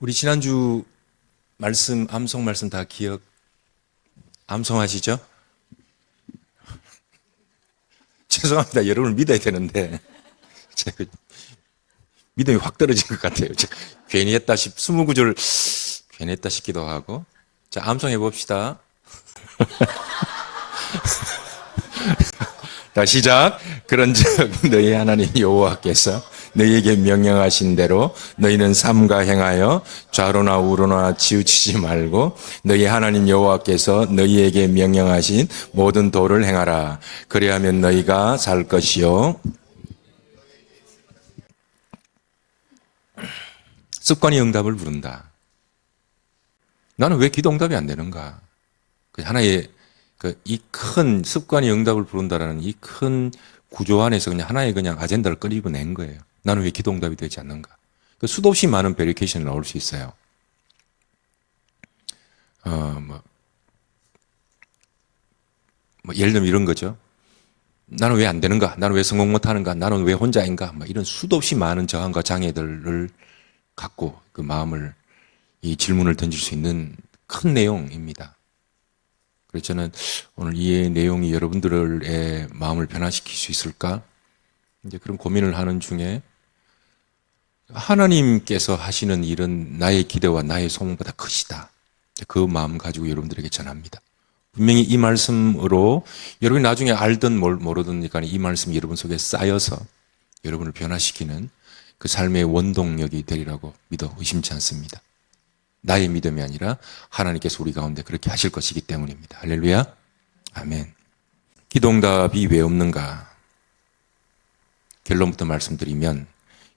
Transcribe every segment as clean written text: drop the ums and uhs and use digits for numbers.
우리 지난주 말씀, 암송 말씀 다 암송하시죠? 죄송합니다. 여러분을 믿어야 되는데, 제가 믿음이 확 떨어진 것 같아요. 괜히 했다 29절 괜히 했다 싶기도 하고. 자, 암송해 봅시다. 자, 시작. 그런즉 너희 하나님 여호와께서 너희에게 명령하신 대로 너희는 삼가 행하여 좌로나 우로나 치우치지 말고 너희 하나님 여호와께서 너희에게 명령하신 모든 도를 행하라. 그리하면 너희가 살 것이요. 습관이 응답을 부른다. 나는 왜 기도 응답이 안 되는가? 하나의 이 큰 습관이 응답을 부른다라는 이 큰 구조 안에서 그냥 하나의 그냥 아젠다를 끄집어낸 거예요. 나는 왜 기도 응답이 되지 않는가? 수도 없이 많은 베리케이션이 나올 수 있어요. 예를 들면 이런 거죠. 나는 왜 안 되는가? 나는 왜 성공 못 하는가? 나는 왜 혼자인가? 이런 수도 없이 많은 저항과 장애들을 갖고 그 마음을 이 질문을 던질 수 있는 큰 내용입니다. 그래서 저는 오늘 이 내용이 여러분들의 마음을 변화시킬 수 있을까? 이제 그런 고민을 하는 중에 하나님께서 하시는 일은 나의 기대와 나의 소망보다 크시다. 그 마음 가지고 여러분들에게 전합니다. 분명히 이 말씀으로 여러분이 나중에 알든 모르든 이 말씀이 여러분 속에 쌓여서 여러분을 변화시키는 그 삶의 원동력이 되리라고 믿어 의심치 않습니다. 나의 믿음이 아니라 하나님께서 우리 가운데 그렇게 하실 것이기 때문입니다. 할렐루야. 아멘. 기도 응답이 왜 없는가? 결론부터 말씀드리면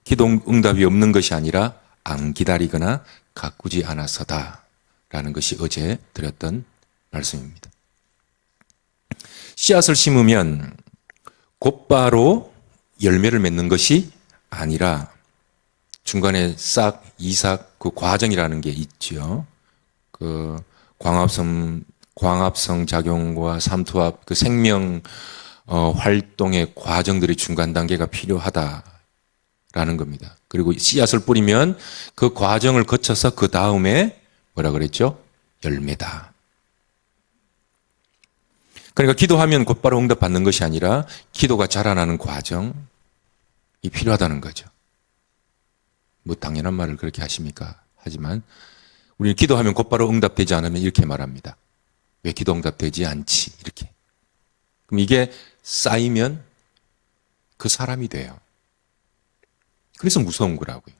기도 응답이 없는 것이 아니라 안 기다리거나 가꾸지 않아서다 라는 것이 어제 드렸던 말씀입니다. 씨앗을 심으면 곧바로 열매를 맺는 것이 아니라 중간에 싹, 이삭 그 과정이라는 게 있죠. 그 광합성 작용과 삼투압 그 생명 활동의 과정들이 중간 단계가 필요하다라는 겁니다. 그리고 씨앗을 뿌리면 그 과정을 거쳐서 그 다음에 뭐라 그랬죠? 열매다. 그러니까 기도하면 곧바로 응답받는 것이 아니라 기도가 자라나는 과정이 필요하다는 거죠. 당연한 말을 그렇게 하십니까? 하지만 우리는 기도하면 곧바로 응답되지 않으면 이렇게 말합니다. 왜 기도 응답되지 않지? 이렇게. 그럼 이게 쌓이면 그 사람이 돼요. 그래서 무서운 거라고요.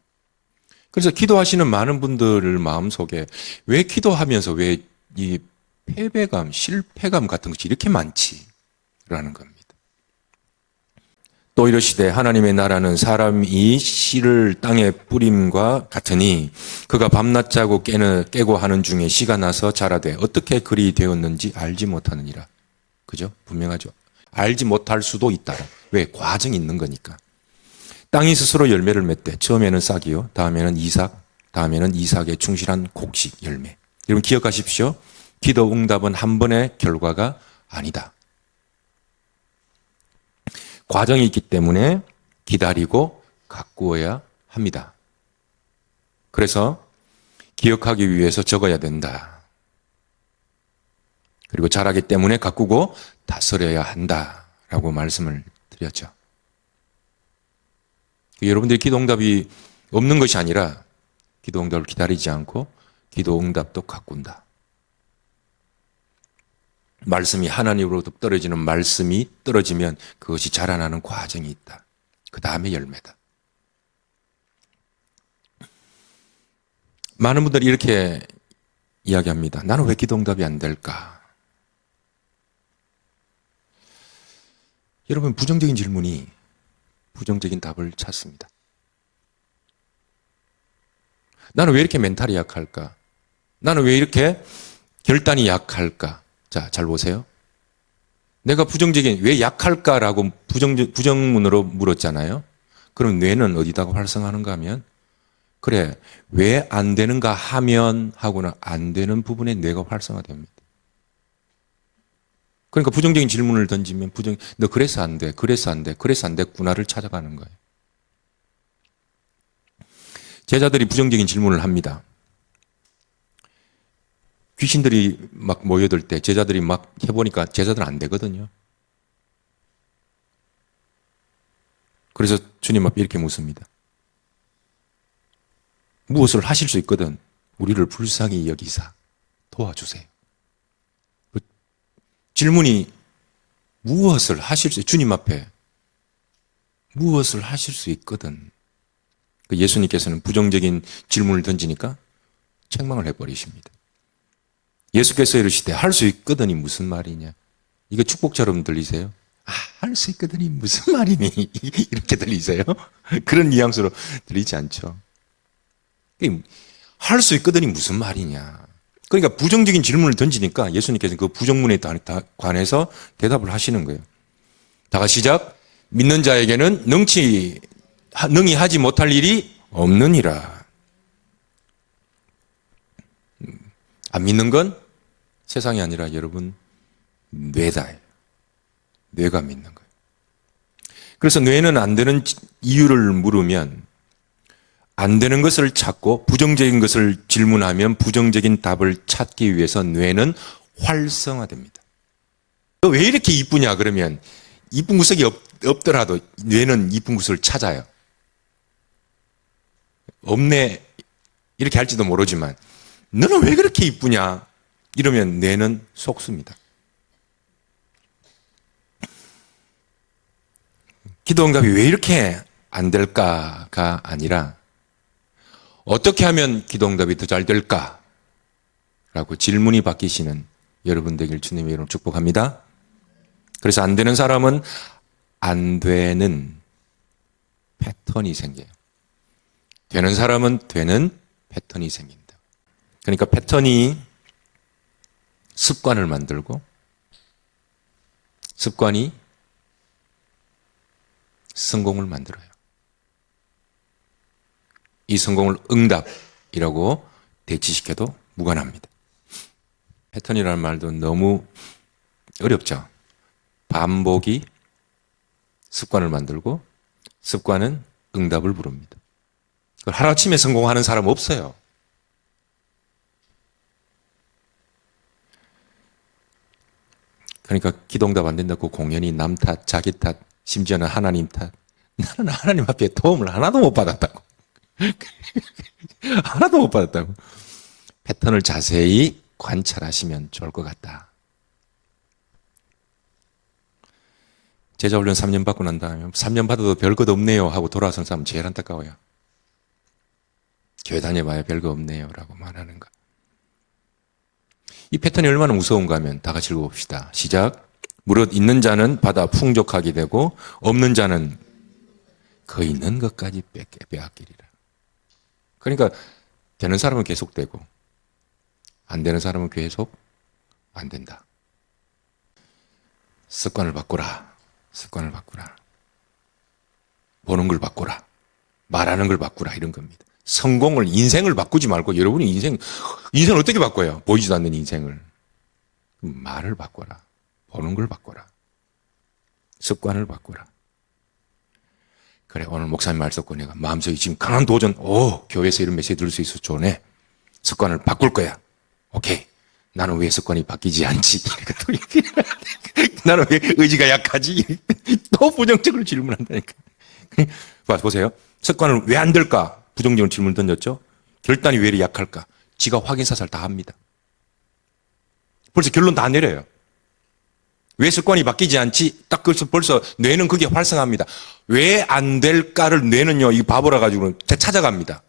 그래서 기도하시는 많은 분들 마음속에 왜 기도하면서 왜 이 패배감, 실패감 같은 것이 이렇게 많지? 라는 겁니다. 또 이르시되 하나님의 나라는 사람이 씨를 땅에 뿌림과 같으니 그가 밤낮 자고 깨고 하는 중에 씨가 나서 자라되 어떻게 그리 되었는지 알지 못하느니라. 그죠? 분명하죠. 알지 못할 수도 있다. 왜? 과정이 있는 거니까. 땅이 스스로 열매를 맺되 처음에는 싹이요, 다음에는 이삭, 다음에는 이삭의 충실한 곡식 열매. 여러분 기억하십시오. 기도 응답은 한 번의 결과가 아니다. 과정이 있기 때문에 기다리고 가꾸어야 합니다. 그래서 기억하기 위해서 적어야 된다. 그리고 자라기 때문에 가꾸고 다스려야 한다라고 말씀을 드렸죠. 여러분들이 기도 응답이 없는 것이 아니라 기도 응답을 기다리지 않고 기도 응답도 가꾼다. 말씀이 하나님으로부터 떨어지는 말씀이 떨어지면 그것이 자라나는 과정이 있다. 그 다음에 열매다. 많은 분들이 이렇게 이야기합니다. 나는 왜 기도 응답이 안 될까? 여러분 부정적인 질문이 부정적인 답을 찾습니다. 나는 왜 이렇게 멘탈이 약할까? 나는 왜 이렇게 결단이 약할까? 자, 잘 보세요. 내가 왜 약할까라고 부정문으로 물었잖아요. 그럼 뇌는 어디다가 활성화하는가 하면 그래, 왜 안 되는가 하면 하고는 안 되는 부분에 뇌가 활성화됩니다. 그러니까 부정적인 질문을 던지면 너 그래서 안 돼, 그래서 안 돼, 그래서 안 됐구나를 찾아가는 거예요. 제자들이 부정적인 질문을 합니다. 귀신들이 막 모여들 때 제자들이 막 해보니까 제자들은 안 되거든요. 그래서 주님 앞에 이렇게 묻습니다. 무엇을 하실 수 있거든 우리를 불쌍히 여기사 도와주세요. 그 질문이 무엇을 하실 수, 주님 앞에 무엇을 하실 수 있거든. 그 예수님께서는 부정적인 질문을 던지니까 책망을 해버리십니다. 예수께서 이르시되 할 수 있거든이 무슨 말이냐. 이거 축복처럼 들리세요? 할 수 있거든이 무슨 말이니? 이렇게 들리세요? 그런 뉘앙스로 들리지 않죠. 할 수 있거든이 무슨 말이냐. 그러니까 부정적인 질문을 던지니까 예수님께서는 그 부정문에 관해서 대답을 하시는 거예요. 다 같이 시작. 믿는 자에게는 능히 하지 못할 일이 없느니라. 안 믿는 건 세상이 아니라 여러분 뇌다예요. 뇌가 믿는 거예요. 그래서 뇌는 안 되는 이유를 물으면 안 되는 것을 찾고 부정적인 것을 질문하면 부정적인 답을 찾기 위해서 뇌는 활성화됩니다. 왜 이렇게 이쁘냐 그러면 이쁜 구석이 없더라도 뇌는 이쁜 구석을 찾아요. 없네 이렇게 할지도 모르지만 너는 왜 그렇게 이쁘냐 이러면 뇌는 속습니다. 기도 응답이 왜 이렇게 안 될까가 아니라 어떻게 하면 기도 응답이 더 잘 될까? 라고 질문이 바뀌시는 여러분 되길 주님의 이름으로 축복합니다. 그래서 안 되는 사람은 안 되는 패턴이 생겨요. 되는 사람은 되는 패턴이 생긴다. 그러니까 패턴이 습관을 만들고 습관이 성공을 만들어요. 이 성공을 응답이라고 대치시켜도 무관합니다. 패턴이라는 말도 너무 어렵죠. 반복이 습관을 만들고 습관은 응답을 부릅니다. 하루아침에 성공하는 사람 없어요. 그러니까 기도응답 안 된다고 공연히 남 탓, 자기 탓, 심지어는 하나님 탓. 나는 하나님 앞에 도움을 하나도 못 받았다고. 하나도 못 받았다고. 패턴을 자세히 관찰하시면 좋을 것 같다. 제자훈련 3년 받고 난 다음에 3년 받아도 별것 없네요 하고 돌아선 사람 제일 안타까워요. 교회 다녀봐야 별거 없네요 라고 말하는 거. 이 패턴이 얼마나 무서운가 하면 다 같이 읽어봅시다. 시작. 무릇 있는 자는 받아 풍족하게 되고 없는 자는 그 있는 것까지 빼앗기리라. 그러니까 되는 사람은 계속 되고 안 되는 사람은 계속 안 된다. 습관을 바꾸라. 습관을 바꾸라. 보는 걸 바꾸라. 말하는 걸 바꾸라. 이런 겁니다. 성공을, 인생을 바꾸지 말고 여러분이 인생을 어떻게 바꿔요? 보이지도 않는 인생을. 말을 바꿔라. 보는 걸 바꿔라. 습관을 바꿔라. 그래, 오늘 목사님 말 듣고 내가 마음속에 지금 강한 도전, 교회에서 이런 메시지 들을 수 있어서 좋네. 습관을 바꿀 거야. 오케이. 나는 왜 습관이 바뀌지 않지? 나는 왜 의지가 약하지? 또 부정적으로 질문한다니까. 보세요. 습관을 왜 안 될까? 부정적인 질문 던졌죠? 결단이 왜 이렇게 약할까? 지가 확인사살 다 합니다. 벌써 결론 다 내려요. 왜 습관이 바뀌지 않지? 딱 벌써 뇌는 그게 활성화합니다. 왜 안 될까를 뇌는요, 이 바보라 가지고는 찾아갑니다.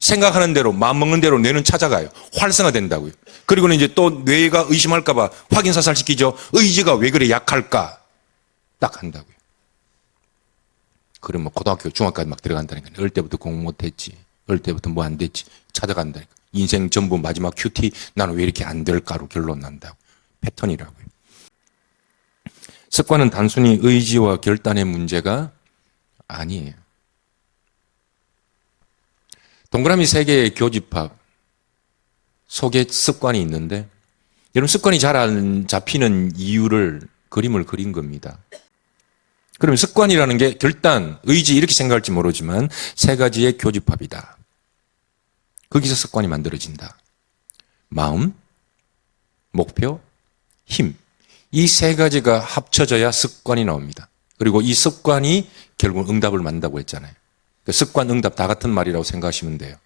생각하는 대로, 마음먹는 대로 뇌는 찾아가요. 활성화된다고요. 그리고는 이제 또 뇌가 의심할까봐 확인사살 시키죠. 의지가 왜 그래 약할까? 딱 한다고요. 그러면 고등학교, 중학교까지 막 들어간다니까. 어릴 때부터 공부 못했지. 어릴 때부터 뭐 안 됐지. 찾아간다니까. 인생 전부 마지막 큐티, 나는 왜 이렇게 안 될까로 결론 난다고. 패턴이라고요. 습관은 단순히 의지와 결단의 문제가 아니에요. 동그라미 3개의 교집합 속에 습관이 있는데 여러분 습관이 잘 안 잡히는 이유를 그림을 그린 겁니다. 그러면 습관이라는 게 결단, 의지 이렇게 생각할지 모르지만 3가지의 교집합이다. 거기서 습관이 만들어진다. 마음, 목표, 힘. 이 세 가지가 합쳐져야 습관이 나옵니다. 그리고 이 습관이 결국 응답을 만든다고 했잖아요. 습관, 응답 다 같은 말이라고 생각하시면 돼요.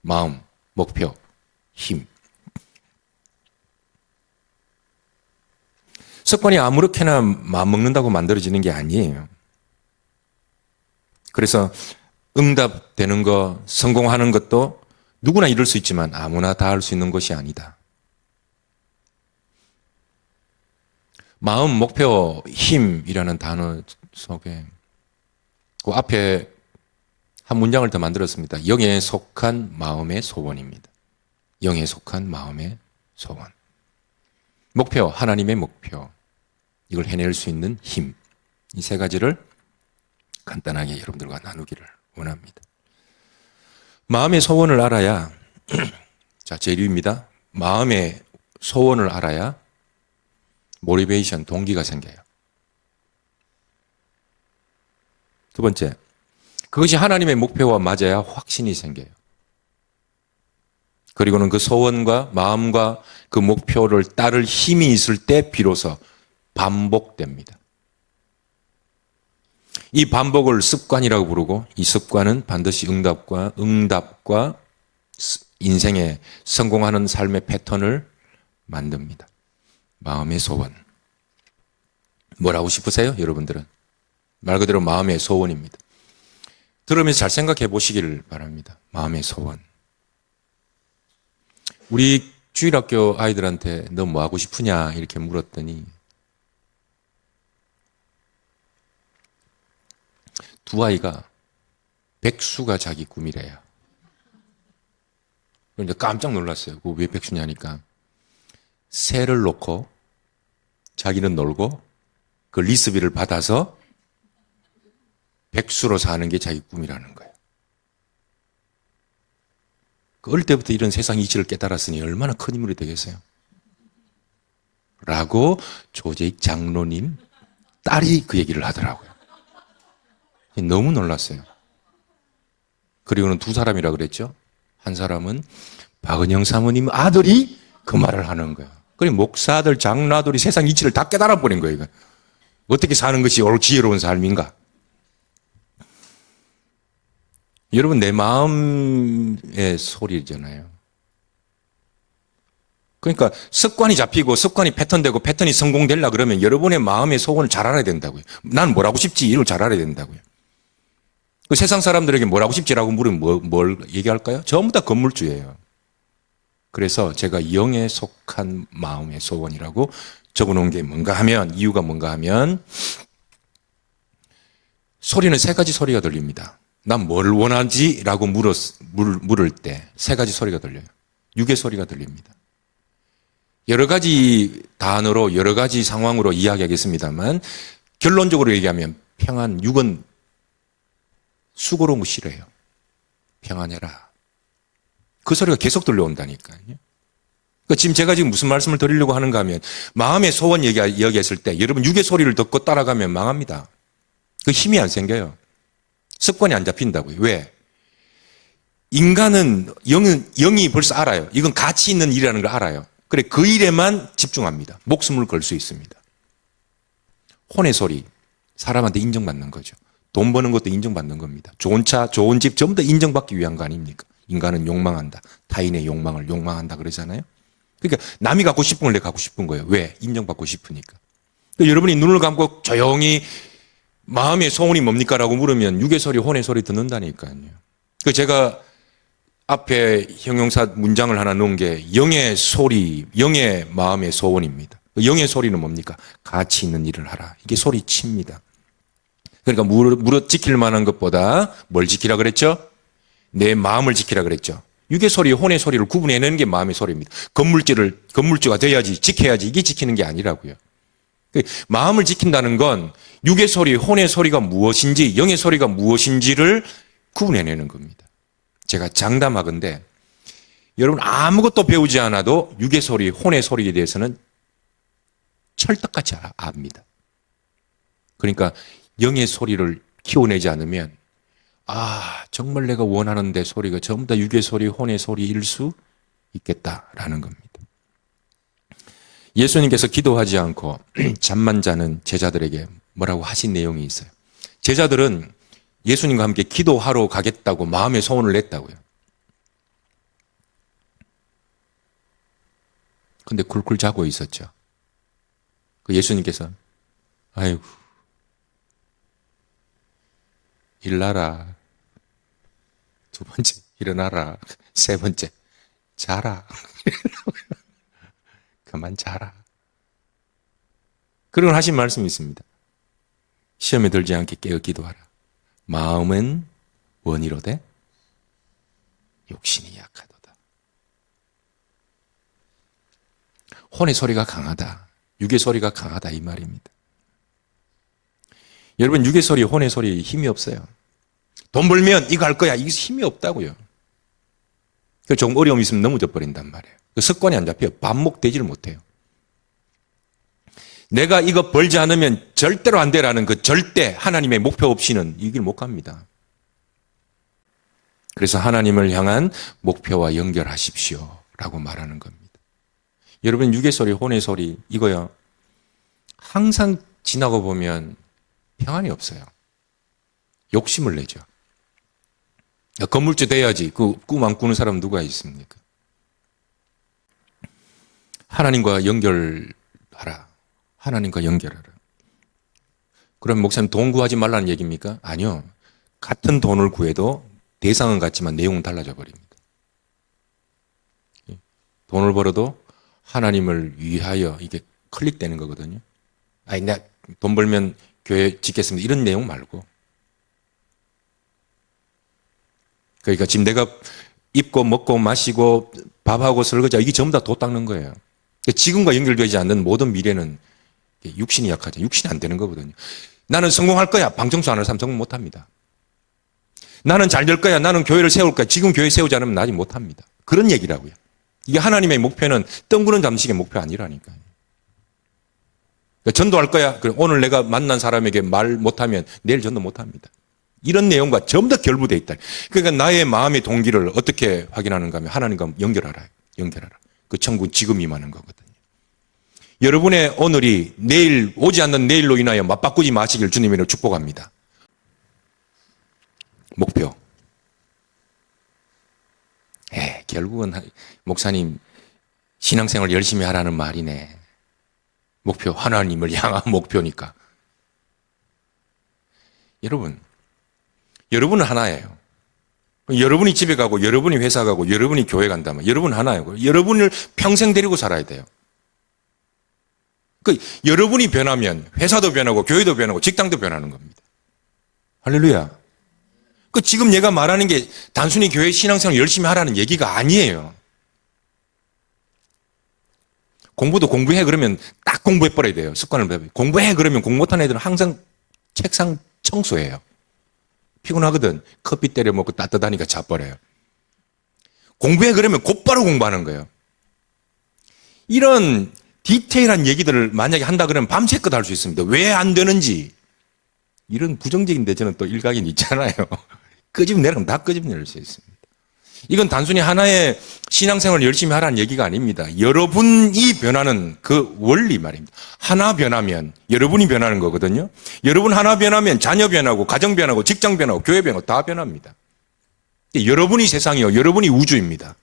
마음, 목표, 힘. 습관이 아무렇게나 마음 먹는다고 만들어지는 게 아니에요. 그래서 응답되는 거, 성공하는 것도 누구나 이룰 수 있지만 아무나 다 할 수 있는 것이 아니다. 마음, 목표, 힘이라는 단어 속에 그 앞에 한 문장을 더 만들었습니다. 영에 속한 마음의 소원입니다. 영에 속한 마음의 소원. 목표, 하나님의 목표. 이걸 해낼 수 있는 힘. 이 세 가지를 간단하게 여러분들과 나누기를 원합니다. 마음의 소원을 알아야, 자, 제1위입니다. 마음의 소원을 알아야 모티베이션, 동기가 생겨요. 두 번째, 그것이 하나님의 목표와 맞아야 확신이 생겨요. 그리고는 그 소원과 마음과 그 목표를 따를 힘이 있을 때 비로소 반복됩니다. 이 반복을 습관이라고 부르고 이 습관은 반드시 응답과 인생의 성공하는 삶의 패턴을 만듭니다. 마음의 소원. 뭘 하고 싶으세요? 여러분들은. 말 그대로 마음의 소원입니다. 들으면서 잘 생각해 보시기를 바랍니다. 마음의 소원. 우리 주일학교 아이들한테 너 뭐 하고 싶으냐 이렇게 물었더니 두 아이가 백수가 자기 꿈이래요. 그런데 깜짝 놀랐어요. 그거 왜 백수냐니까 새를 놓고 자기는 놀고 그 리스비를 받아서 백수로 사는 게 자기 꿈이라는 거예요. 어릴 때부터 이런 세상 이치를 깨달았으니 얼마나 큰 인물이 되겠어요. 라고 조재익 장로님 딸이 그 얘기를 하더라고요. 너무 놀랐어요. 그리고는 두 사람이라 그랬죠. 한 사람은 박은영 사모님 아들이 그 말을 하는 거야. 그래 목사들, 장로들이 세상 이치를 다 깨달아 버린 거예요. 이거. 어떻게 사는 것이 지혜로운 삶인가? 여러분 내 마음의 소리잖아요. 그러니까 습관이 잡히고 습관이 패턴되고 패턴이 성공되려 그러면 여러분의 마음의 소원을 잘 알아야 된다고요. 난 뭘 하고 싶지? 이걸 잘 알아야 된다고요. 그 세상 사람들에게 뭘 하고 싶지라고 물으면 뭘 얘기할까요? 전부 다 건물주예요. 그래서 제가 영에 속한 마음의 소원이라고 적어놓은 게 뭔가 하면 이유가 뭔가 하면 소리는 세 가지 소리가 들립니다. 난 뭘 원하지? 라고 물을 때 세 가지 소리가 들려요. 육의 소리가 들립니다. 여러 가지 단어로 여러 가지 상황으로 이야기하겠습니다만 결론적으로 얘기하면 평안, 육은 수고로운 거 싫어해요. 평안해라. 그 소리가 계속 들려온다니까요. 그러니까 제가 무슨 말씀을 드리려고 하는가 하면 마음의 소원 얘기했을 때 여러분 육의 소리를 듣고 따라가면 망합니다. 그 힘이 안 생겨요. 습관이 안 잡힌다고요. 왜? 인간은 영이 벌써 알아요. 이건 가치 있는 일이라는 걸 알아요. 그래 그 일에만 집중합니다. 목숨을 걸 수 있습니다. 혼의 소리, 사람한테 인정받는 거죠. 돈 버는 것도 인정받는 겁니다. 좋은 차, 좋은 집 전부 다 인정받기 위한 거 아닙니까? 인간은 욕망한다. 타인의 욕망을 욕망한다 그러잖아요. 그러니까 남이 갖고 싶은 걸 내가 갖고 싶은 거예요. 왜? 인정받고 싶으니까. 그러니까 여러분이 눈을 감고 조용히 마음의 소원이 뭡니까? 라고 물으면 육의 소리, 혼의 소리 듣는다니까요. 그 제가 앞에 형용사 문장을 하나 넣은 게 영의 소리, 영의 마음의 소원입니다. 영의 소리는 뭡니까? 가치 있는 일을 하라. 이게 소리칩니다. 그러니까 무릇 지킬 만한 것보다 뭘 지키라 그랬죠? 내 마음을 지키라 그랬죠. 육의 소리, 혼의 소리를 구분해내는 게 마음의 소리입니다. 건물주가 돼야지, 지켜야지 이게 지키는 게 아니라고요. 마음을 지킨다는 건 육의 소리, 혼의 소리가 무엇인지, 영의 소리가 무엇인지를 구분해내는 겁니다. 제가 장담하건대 여러분 아무것도 배우지 않아도 육의 소리, 혼의 소리에 대해서는 철떡같이 압니다. 그러니까 영의 소리를 키워내지 않으면 정말 내가 원하는 데 소리가 전부 다 육의 소리, 혼의 소리일 수 있겠다라는 겁니다. 예수님께서 기도하지 않고 잠만 자는 제자들에게 뭐라고 하신 내용이 있어요. 제자들은 예수님과 함께 기도하러 가겠다고 마음의 소원을 냈다고요. 근데 굴굴 자고 있었죠. 그 예수님께서 아이고 일나라, 두 번째 일어나라, 세 번째 자라. 그만 자라. 그런 하신 말씀이 있습니다. 시험에 들지 않게 깨어 기도하라. 마음은 원이로되 욕심이 약하도다. 혼의 소리가 강하다. 육의 소리가 강하다 이 말입니다. 여러분 육의 소리, 혼의 소리 힘이 없어요. 돈 벌면 이거 할 거야. 이게 힘이 없다고요. 조금 어려움이 있으면 넘어져 버린단 말이에요. 그 습관이 안 잡혀요. 반복되지를 못해요. 내가 이거 벌지 않으면 절대로 안 되라는 그 절대 하나님의 목표 없이는 이 길 못 갑니다. 그래서 하나님을 향한 목표와 연결하십시오 라고 말하는 겁니다. 여러분 육의 소리, 혼의 소리 이거요. 항상 지나고 보면 평안이 없어요. 욕심을 내죠. 건물주 돼야지. 그 꿈 안 꾸는 사람 누가 있습니까? 하나님과 연결하라. 하나님과 연결하라. 그럼 목사님 돈 구하지 말라는 얘기입니까? 아니요. 같은 돈을 구해도 대상은 같지만 내용은 달라져 버립니다. 돈을 벌어도 하나님을 위하여 이게 클릭되는 거거든요. 아니, 내가 돈 벌면 교회 짓겠습니다. 이런 내용 말고. 그러니까 지금 내가 입고 먹고 마시고 밥하고 설거지 이게 전부 다 도 닦는 거예요. 지금과 연결되지 않는 모든 미래는 육신이 약하죠. 육신이 안 되는 거거든요. 나는 성공할 거야. 방청소 안 하는 사람 성공 못 합니다. 나는 잘 될 거야. 나는 교회를 세울 거야. 지금 교회 세우지 않으면 나지 못 합니다. 그런 얘기라고요. 이게 하나님의 목표는 뜬구름 잠식의 목표 아니라니까요. 그러니까 전도할 거야. 오늘 내가 만난 사람에게 말 못하면 내일 전도 못합니다. 이런 내용과 전부 다 결부되어 있다. 그러니까 나의 마음의 동기를 어떻게 확인하는가 하면 하나님과 연결하라. 그 천국은 지금 임하는 거거든요. 여러분의 오늘이 내일 오지 않는 내일로 인하여 맞바꾸지 마시길 주님으로 축복합니다. 목표. 결국은 목사님 신앙생활 열심히 하라는 말이네. 목표, 하나님을 향한 목표니까. 여러분은 하나예요. 여러분이 집에 가고, 여러분이 회사 가고, 여러분이 교회 간다면 여러분 하나예요. 여러분을 평생 데리고 살아야 돼요. 여러분이 변하면 회사도 변하고, 교회도 변하고, 직장도 변하는 겁니다. 할렐루야. 지금 얘가 말하는 게 단순히 교회 신앙생활 열심히 하라는 얘기가 아니에요. 공부도 공부해 그러면 딱 공부해 버려야 돼요. 습관을 배워요. 공부해 그러면 공부 못하는 애들은 항상 책상 청소해요. 피곤하거든. 커피 때려 먹고 따뜻하니까 자버려요. 공부해 그러면 곧바로 공부하는 거예요. 이런 디테일한 얘기들을 만약에 한다 그러면 밤새껏 할 수 있습니다. 왜 안 되는지. 이런 부정적인데 저는 또 일각이 있잖아요. 끄집내면 다 끄집낼 수 있습니다. 이건 단순히 하나의 신앙생활을 열심히 하라는 얘기가 아닙니다. 여러분이 변하는 그 원리 말입니다. 하나 변하면 여러분이 변하는 거거든요. 여러분 하나 변하면 자녀 변하고 가정 변하고 직장 변하고 교회 변하고 다 변합니다. 여러분이 세상이요. 여러분이 우주입니다.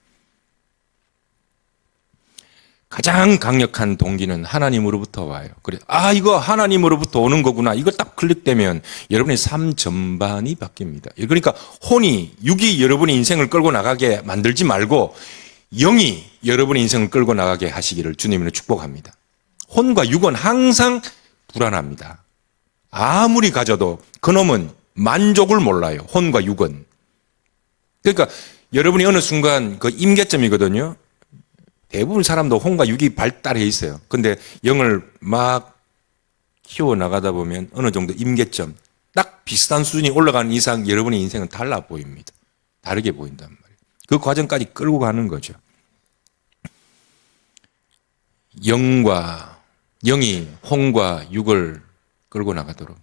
가장 강력한 동기는 하나님으로부터 와요. 그래, 이거 하나님으로부터 오는 거구나. 이거 딱 클릭되면 여러분의 삶 전반이 바뀝니다. 그러니까 육이 여러분의 인생을 끌고 나가게 만들지 말고 영이 여러분의 인생을 끌고 나가게 하시기를 주님으로 축복합니다. 혼과 육은 항상 불안합니다. 아무리 가져도 그놈은 만족을 몰라요. 혼과 육은. 그러니까 여러분이 어느 순간 그 임계점이거든요. 대부분 사람도 혼과 육이 발달해 있어요. 근데 영을 막 키워나가다 보면 어느 정도 임계점, 딱 비슷한 수준이 올라가는 이상 여러분의 인생은 달라 보입니다. 다르게 보인단 말이에요. 그 과정까지 끌고 가는 거죠. 영이 혼과 육을 끌고 나가도록.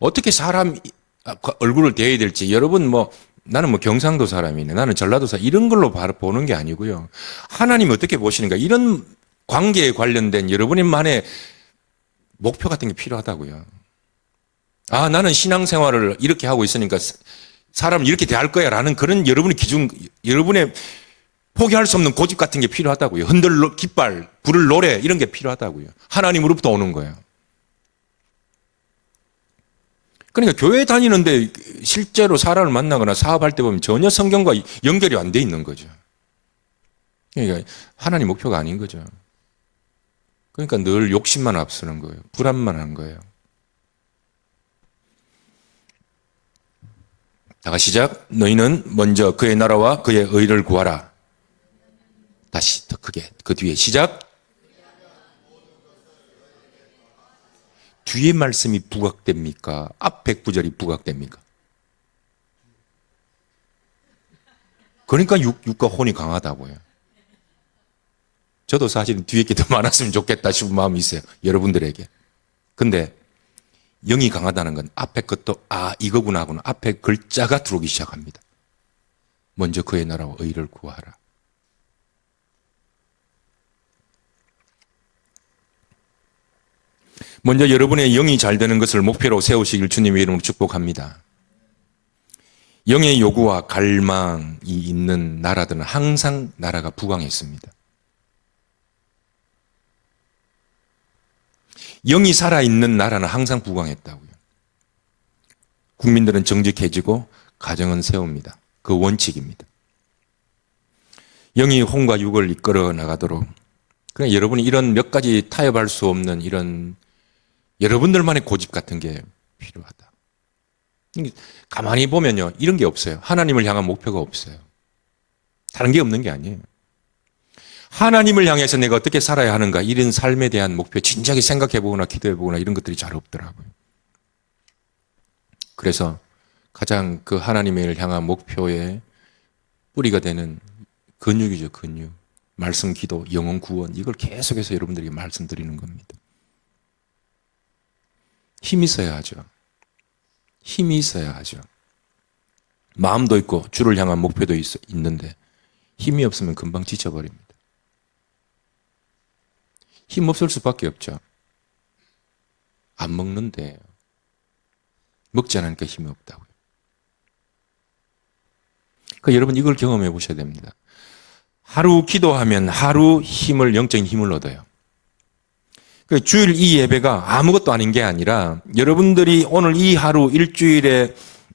어떻게 사람 얼굴을 대해야 될지 여러분 나는 경상도 사람이네. 나는 전라도 사람. 이런 걸로 바로 보는 게 아니고요. 하나님이 어떻게 보시는가. 이런 관계에 관련된 여러분만의 목표 같은 게 필요하다고요. 아, 나는 신앙생활을 이렇게 하고 있으니까 사람을 이렇게 대할 거야 라는 그런 여러분의 기준, 여러분의 포기할 수 없는 고집 같은 게 필요하다고요. 흔들 깃발, 부를 노래 이런 게 필요하다고요. 하나님으로부터 오는 거예요. 그러니까 교회 다니는데 실제로 사람을 만나거나 사업할 때 보면 전혀 성경과 연결이 안 돼 있는 거죠. 그러니까 하나님 목표가 아닌 거죠. 그러니까 늘 욕심만 앞서는 거예요. 불안만 하는 거예요. 다가 시작. 너희는 먼저 그의 나라와 그의 의를 구하라. 다시 더 크게. 그 뒤에 시작. 뒤에 말씀이 부각됩니까? 앞에 구절이 부각됩니까? 그러니까 육과 혼이 강하다고요. 저도 사실은 뒤에 게 더 많았으면 좋겠다 싶은 마음이 있어요. 여러분들에게. 근데 영이 강하다는 건 앞에 것도 이거구나 하고는 앞에 글자가 들어오기 시작합니다. 먼저 그의 나라와 의를 구하라. 먼저 여러분의 영이 잘 되는 것을 목표로 세우시길 주님의 이름으로 축복합니다. 영의 요구와 갈망이 있는 나라들은 항상 나라가 부강했습니다. 영이 살아있는 나라는 항상 부강했다고요. 국민들은 정직해지고 가정은 세웁니다. 그 원칙입니다. 영이 혼과 육을 이끌어 나가도록 그냥 여러분이 이런 몇 가지 타협할 수 없는 이런 여러분들만의 고집 같은 게 필요하다. 가만히 보면요. 이런 게 없어요. 하나님을 향한 목표가 없어요. 다른 게 없는 게 아니에요. 하나님을 향해서 내가 어떻게 살아야 하는가 이런 삶에 대한 목표 진지하게 생각해보거나 기도해보거나 이런 것들이 잘 없더라고요. 그래서 가장 그 하나님을 향한 목표의 뿌리가 되는 근육이죠. 근육. 말씀, 기도, 영혼 구원 이걸 계속해서 여러분들에게 말씀드리는 겁니다. 힘이 있어야 하죠. 힘이 있어야 하죠. 마음도 있고 주를 향한 목표도 있는데 힘이 없으면 금방 지쳐버립니다. 힘 없을 수밖에 없죠. 안 먹는데 먹지 않으니까 힘이 없다고요. 그러니까 여러분 이걸 경험해 보셔야 됩니다. 하루 기도하면 하루 힘을 영적인 힘을 얻어요. 그 주일 이 예배가 아무것도 아닌 게 아니라 여러분들이 오늘 이 하루 일주일의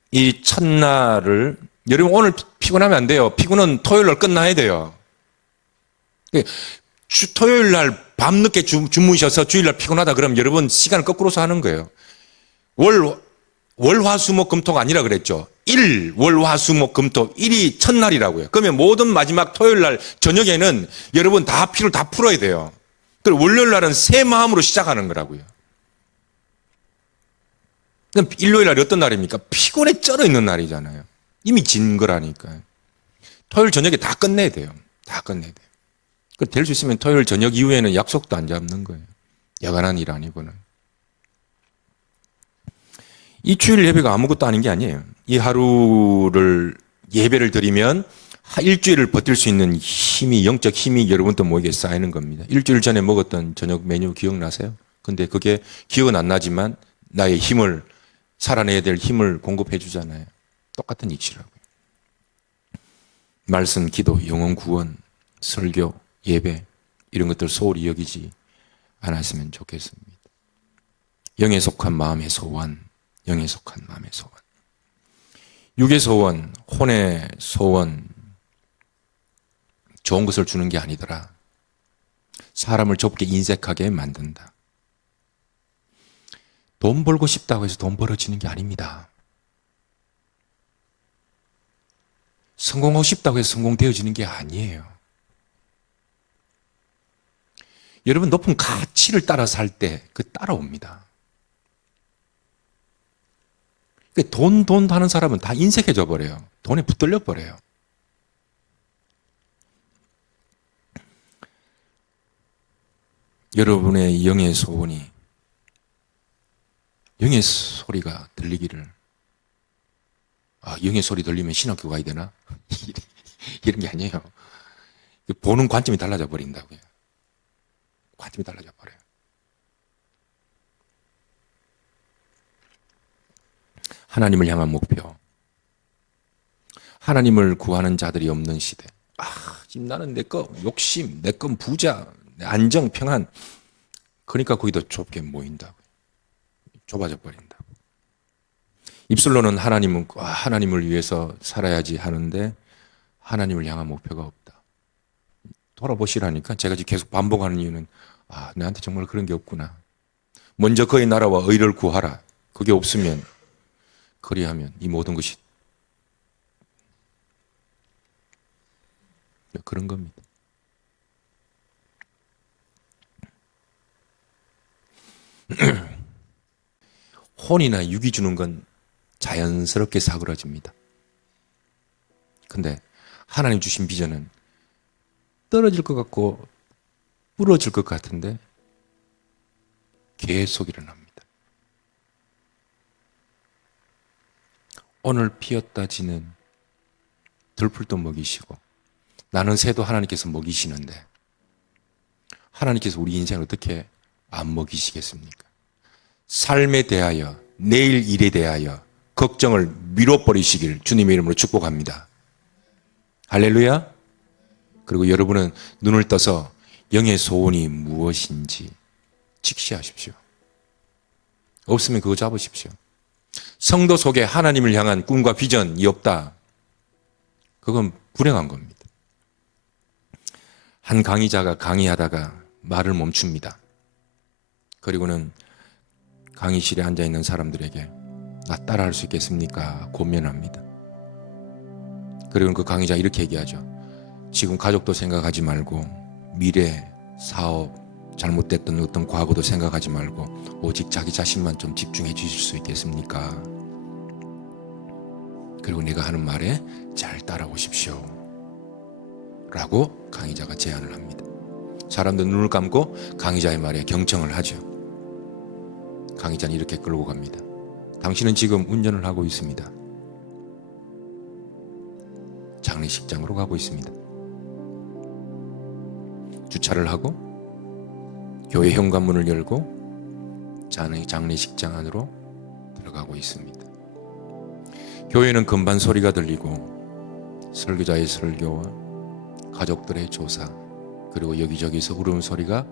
이 첫날을 여러분 오늘 피곤하면 안 돼요. 피곤은 토요일 날 끝나야 돼요. 토요일 날 밤늦게 주무셔서 주일 날 피곤하다 그러면 여러분 시간을 거꾸로서 하는 거예요. 월화수목금토가 아니라 그랬죠. 월화수목금토 1이 첫날이라고요. 그러면 모든 마지막 토요일 날 저녁에는 여러분 다 피를 다 풀어야 돼요. 그리고 월요일 날은 새 마음으로 시작하는 거라고요. 그럼 일요일 날이 어떤 날입니까? 피곤에 쩔어 있는 날이잖아요. 이미 진 거라니까요. 토요일 저녁에 다 끝내야 돼요. 다 끝내야 돼요. 될 수 있으면 토요일 저녁 이후에는 약속도 안 잡는 거예요. 야간한 일 아니고는. 이 주일 예배가 아무것도 아닌 게 아니에요. 이 하루를 예배를 드리면 일주일을 버틸 수 있는 힘이, 영적 힘이 여러분들 모에게 쌓이는 겁니다. 일주일 전에 먹었던 저녁 메뉴 기억나세요? 근데 그게 기억은 안 나지만 나의 힘을, 살아내야 될 힘을 공급해 주잖아요. 똑같은 이치라고요. 말씀, 기도, 영혼 구원, 설교, 예배 이런 것들 소홀히 여기지 않았으면 좋겠습니다. 영에 속한 마음의 소원, 영에 속한 마음의 소원. 육의 소원, 혼의 소원, 좋은 것을 주는 게 아니더라. 사람을 좁게 인색하게 만든다. 돈 벌고 싶다고 해서 돈 벌어지는 게 아닙니다. 성공하고 싶다고 해서 성공되어지는 게 아니에요. 여러분 높은 가치를 따라 살 때 그 따라옵니다. 돈 하는 사람은 다 인색해져 버려요. 돈에 붙들려 버려요. 여러분의 영의 소원이, 영의 소리가 들리기를, 영의 소리 들리면 신학교 가야 되나? 이런 게 아니에요. 보는 관점이 달라져 버린다고요. 관점이 달라져 버려요. 하나님을 향한 목표. 하나님을 구하는 자들이 없는 시대. 지금 나는 내 거 욕심, 내 건 부자, 내 안정, 평안. 그러니까 거기도 좁게 모인다고. 좁아져 버린다고. 입술로는 하나님을 위해서 살아야지 하는데 하나님을 향한 목표가 없다. 돌아보시라니까. 제가 지금 계속 반복하는 이유는 내한테 정말 그런 게 없구나. 먼저 그의 나라와 의를 구하라. 그게 없으면, 그리하면 이 모든 것이 그런 겁니다. 혼이나 육이 주는 건 자연스럽게 사그러집니다. 근데 하나님 주신 비전은 떨어질 것 같고 부러질 것 같은데 계속 일어납니다. 오늘 피었다 지는 들풀도 먹이시고 나는 새도 하나님께서 먹이시는데 하나님께서 우리 인생을 어떻게 안 먹이시겠습니까? 삶에 대하여, 내일 일에 대하여 걱정을 밀어버리시길 주님의 이름으로 축복합니다. 할렐루야. 그리고 여러분은 눈을 떠서 영의 소원이 무엇인지 직시하십시오. 없으면 그거 잡으십시오. 성도 속에 하나님을 향한 꿈과 비전이 없다. 그건 불행한 겁니다. 한 강의자가 강의하다가 말을 멈춥니다. 그리고는 강의실에 앉아있는 사람들에게 나 따라할 수 있겠습니까? 고민합니다. 그리고 그 강의자 이렇게 얘기하죠. 지금 가족도 생각하지 말고 미래, 사업, 잘못됐던 어떤 과거도 생각하지 말고 오직 자기 자신만 좀 집중해 주실 수 있겠습니까? 그리고 내가 하는 말에 잘 따라오십시오. 라고 강의자가 제안을 합니다. 사람들 눈을 감고 강의자의 말에 경청을 하죠. 강의자는 이렇게 끌고 갑니다. 당신은 지금 운전을 하고 있습니다. 장례식장으로 가고 있습니다. 주차를 하고 교회 현관문을 열고 장례식장 안으로 들어가고 있습니다. 교회는 건반 소리가 들리고 설교자의 설교와 가족들의 조사 그리고 여기저기서 울음소리가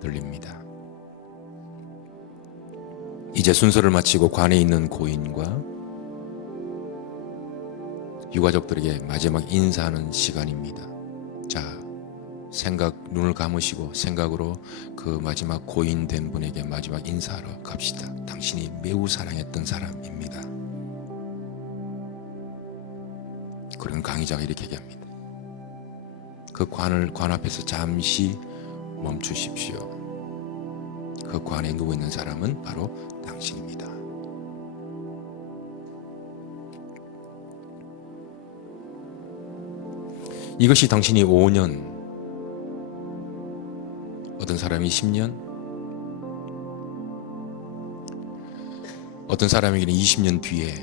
들립니다. 이제 순서를 마치고 관에 있는 고인과 유가족들에게 마지막 인사하는 시간입니다. 자, 눈을 감으시고 생각으로 그 마지막 고인된 분에게 마지막 인사하러 갑시다. 당신이 매우 사랑했던 사람입니다. 그런 강의자가 이렇게 얘기합니다. 그 관 앞에서 잠시 멈추십시오. 그 관에 누워있는 사람은 바로 당신입니다. 이것이 당신이 5년, 어떤 사람이 10년, 어떤 사람에게는 20년 뒤에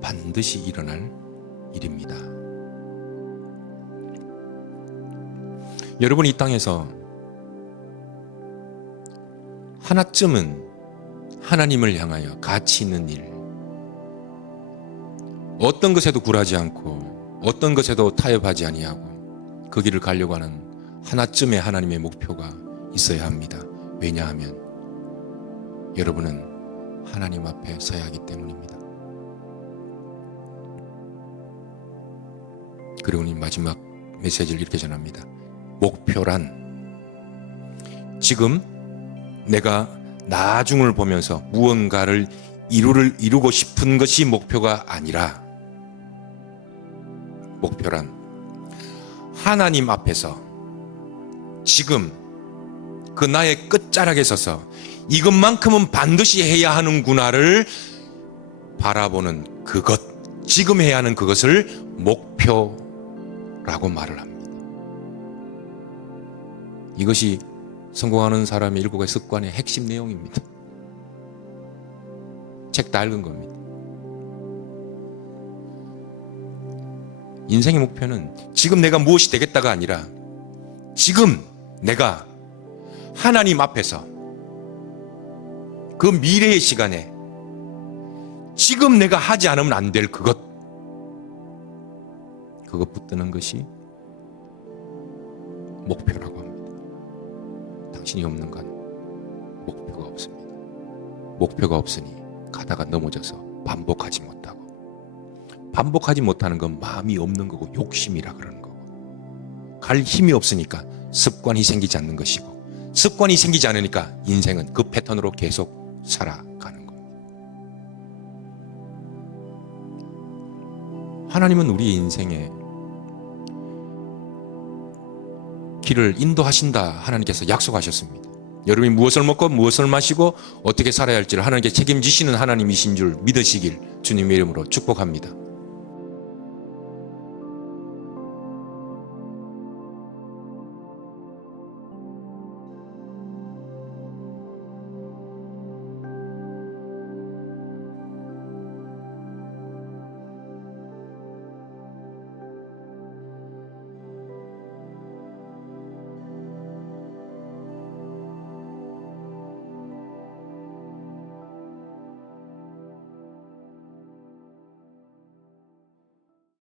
반드시 일어날 일입니다. 여러분 이 땅에서 하나쯤은 하나님을 향하여 가치 있는 일, 어떤 것에도 굴하지 않고 어떤 것에도 타협하지 아니하고 그 길을 가려고 하는 하나쯤의 하나님의 목표가 있어야 합니다. 왜냐하면 여러분은 하나님 앞에 서야 하기 때문입니다. 그리고 마지막 메시지를 이렇게 전합니다. 목표란 지금 내가 나중을 보면서 무언가를 이루고 싶은 것이 목표가 아니라 목표란 하나님 앞에서 지금 그 나의 끝자락에 서서 이것만큼은 반드시 해야 하는구나를 바라보는 그것, 지금 해야 하는 그것을 목표라고 말을 합니다. 이것이 성공하는 사람의 7가지 습관의 핵심 내용입니다. 책 다 읽은 겁니다. 인생의 목표는 지금 내가 무엇이 되겠다가 아니라 지금 내가 하나님 앞에서 그 미래의 시간에 지금 내가 하지 않으면 안 될 그것 붙드는 것이 목표라고 합니다. 당신이 없는 건 목표가 없습니다. 목표가 없으니 가다가 넘어져서 반복하지 못하고, 반복하지 못하는 건 마음이 없는 거고 욕심이라 그러는 거고, 갈 힘이 없으니까 습관이 생기지 않는 것이고, 습관이 생기지 않으니까 인생은 그 패턴으로 계속 살아가는 겁니다. 하나님은 우리 인생에 길을 인도하신다 하나님께서 약속하셨습니다. 여러분이 무엇을 먹고 무엇을 마시고 어떻게 살아야 할지를 하나님께 책임지시는 하나님이신 줄 믿으시길 주님의 이름으로 축복합니다.